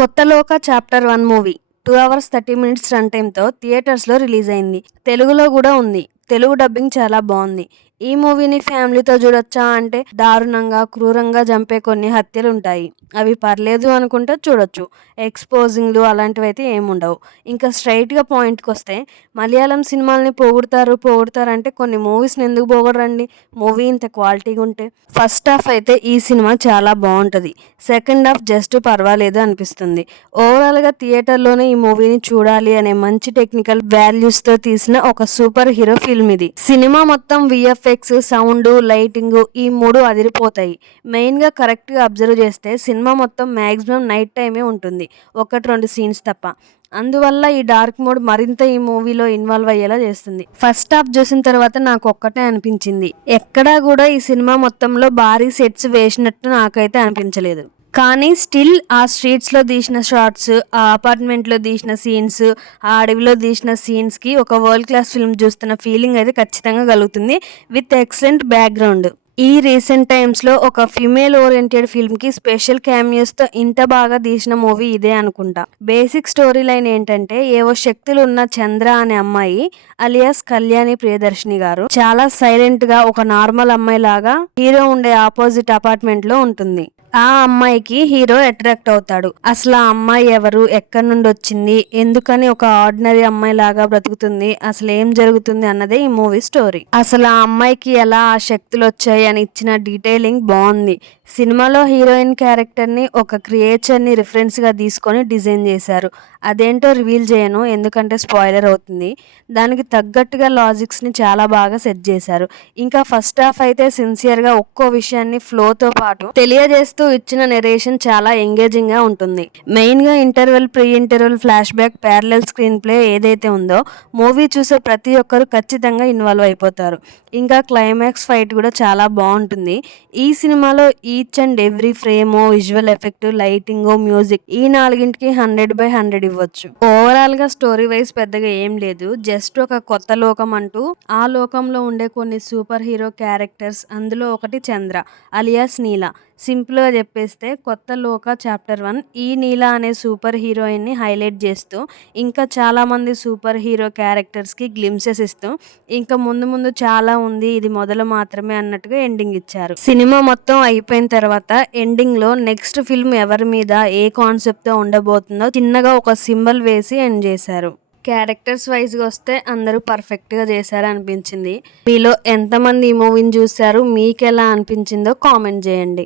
కొత్త Loka chapter 1 movie 2 hours 30 minutes run టైమ్‌తో థియేటర్స్‌లో రిలీజ్ అయింది. తెలుగులో కూడా ఉంది. తెలుగు డబ్బింగ్ చాలా బాగుంది. ఈ మూవీని ఫ్యామిలీతో చూడొచ్చా అంటే దారుణంగా, క్రూరంగా చంపే కొన్ని హత్యలుంటాయి. అవి పర్లేదు అనుకుంటే చూడొచ్చు. ఎక్స్‌పోజింగ్‌లు అలాంటివైతే ఏముండవు. ఇంకా స్ట్రెయిట్‌గా పాయింట్‌కొస్తే మలయాళం సినిమాల్ని పొగుడుతారంటే కొన్ని మూవీస్‌ని ఎందుకు పొగడరండి? మూవీ ఇంత క్వాలిటీగా ఉంటే. ఫస్ట్ హాఫ్ అయితే ఈ సినిమా చాలా బాగుంటది. సెకండ్ హాఫ్ జస్ట్ పర్వాలేదు అనిపిస్తుంది. ఓవరాల్‌గా థియేటర్‌లోనే ఈ మూవీని చూడాలి అనే మంచి టెక్నికల్ వాల్యూస్‌తో తీసిన ఒక సూపర్ హీరో ఫిల్మ్ ఇది. సినిమా మొత్తం వీఎఫ్ఎక్స్, సౌండ్, లైటింగ్ ఈ 3 అదిరిపోతాయి. మెయిన్‌గా కరెక్ట్‌గా అబ్జర్వ్ చేస్తే సినిమా మొత్తం మాక్సిమం నైట్ టైమే ఉంటుంది. 1, 2 సీన్స్ తప్ప. అందువల్ల ఈ డార్క్ మోడ్ మరింత ఈ మూవీలో ఇన్వాల్వ్ అయ్యేలా చేస్తుంది. ఫస్ట్ హాఫ్ చూసిన తర్వాత నాకు ఒక్కటే అనిపించింది. ఎక్కడా కూడా ఈ సినిమా మొత్తంలో భారీ సెట్స్ వేసినట్టు నాకైతే అనిపించలేదు. కానీ స్టిల్ ఆ స్ట్రీట్స్‌లో తీసిన షాట్స్, ఆ అపార్ట్మెంట్‌లో తీసిన సీన్స్, ఆ అడవిలో తీసిన సీన్స్‌కి ఒక వరల్డ్ క్లాస్ ఫిల్మ్ చూస్తున్న ఫీలింగ్ అయితే ఖచ్చితంగా కలుగుతుంది. With excellent background. ఈ రీసెంట్ టైమ్స్‌లో ఒక ఫీమేల్ ఓరియెంటెడ్ ఫిల్మ్‌కి స్పెషల్ క్యామియోస్‌తో ఇంత బాగా తీసిన మూవీ ఇదే అనుకుంటా. బేసిక్ స్టోరీ లైన్ ఏంటంటే ఏవో శక్తులు ఉన్న చంద్ర అనే అమ్మాయి అలియాస్ కళ్యాణి ప్రియదర్శిని గారు చాలా సైలెంట్‌గా ఒక నార్మల్ అమ్మాయి లాగా హీరో ఉండే ఆపోజిట్ అపార్ట్మెంట్‌లో ఉంటుంది. ఆ అమ్మాయికి హీరో అట్రాక్ట్ అవుతాడు. అసలు ఆ అమ్మాయి ఎవరు, ఎక్కడి నుండి వచ్చింది, ఎందుకని ఒక ఆర్డినరీ అమ్మాయి లాగా బ్రతుకుతుంది, అసలు ఏం జరుగుతుంది అన్నదే ఈ మూవీ స్టోరీ. అసలు ఆ అమ్మాయికి ఎలా ఆ శక్తులు వచ్చాయి అని ఇచ్చిన డీటెయిలింగ్ బాగుంది. సినిమాలో హీరోయిన్ క్యారెక్టర్ని ఒక క్రియేచర్ని రిఫరెన్స్గా తీసుకొని డిజైన్ చేశారు. అదేంటో రివీల్ చేయను ఎందుకంటే స్పాయిలర్ అవుతుంది. దానికి తగ్గట్టుగా లాజిక్స్ని చాలా బాగా సెట్ చేశారు. ఇంకా ఫస్ట్ హాఫ్ అయితే సిన్సియర్గా ఒక్కో విషయాన్ని ఫ్లోతో పాటు తెలియజేస్తూ ఇచ్చిన నెరేషన్ చాలా ఎంగేజింగ్గా ఉంటుంది. మెయిన్గా interval, pre interval, flash back, parallel screen play ఏదైతే ఉందో మూవీ చూసే ప్రతి ఒక్కరు ఖచ్చితంగా ఇన్వాల్వ్ అయిపోతారు. ఇంకా క్లైమాక్స్ ఫైట్ కూడా చాలా బాగుంటుంది. ఈ సినిమాలో ఈచ్ అండ్ ఎవ్రీ ఫ్రేమో, విజువల్ ఎఫెక్ట్, లైటింగ్, మ్యూజిక్ ఈ 4కి 100/100 ఇవ్వచ్చు. ఓవరాల్ గా స్టోరీ వైజ్ పెద్దగా ఏం లేదు. జస్ట్ ఒక కొత్త లోకం అంటూ ఆ లోకంలో ఉండే కొన్ని సూపర్ హీరో క్యారెక్టర్స్, అందులో ఒకటి చంద్ర అలియాస్ నీలా. సింపుల్గా చెప్పేస్తే కొత్త లోక చాప్టర్ 1 ఈ నీలా అనే సూపర్ హీరోయిన్ని హైలైట్ చేస్తూ ఇంకా చాలామంది సూపర్ హీరో క్యారెక్టర్స్కి గ్లిమ్సెస్ ఇస్తూ ఇంకా ముందు ముందు చాలా ఉంది, ఇది మొదలు మాత్రమే అన్నట్టుగా ఎండింగ్ ఇచ్చారు. సినిమా మొత్తం అయిపోయిన తర్వాత ఎండింగ్లో నెక్స్ట్ ఫిల్మ్ ఎవరి మీద ఏ కాన్సెప్ట్తో ఉండబోతుందో చిన్నగా ఒక సింబల్ వేసి ఎండ్ చేశారు. క్యారెక్టర్స్ వైజ్గా వస్తే అందరూ పర్ఫెక్ట్గా చేశారు అనిపించింది. మీలో ఎంతమంది ఈ మూవీని చూశారు, మీకు ఎలా అనిపించిందో కామెంట్ చేయండి.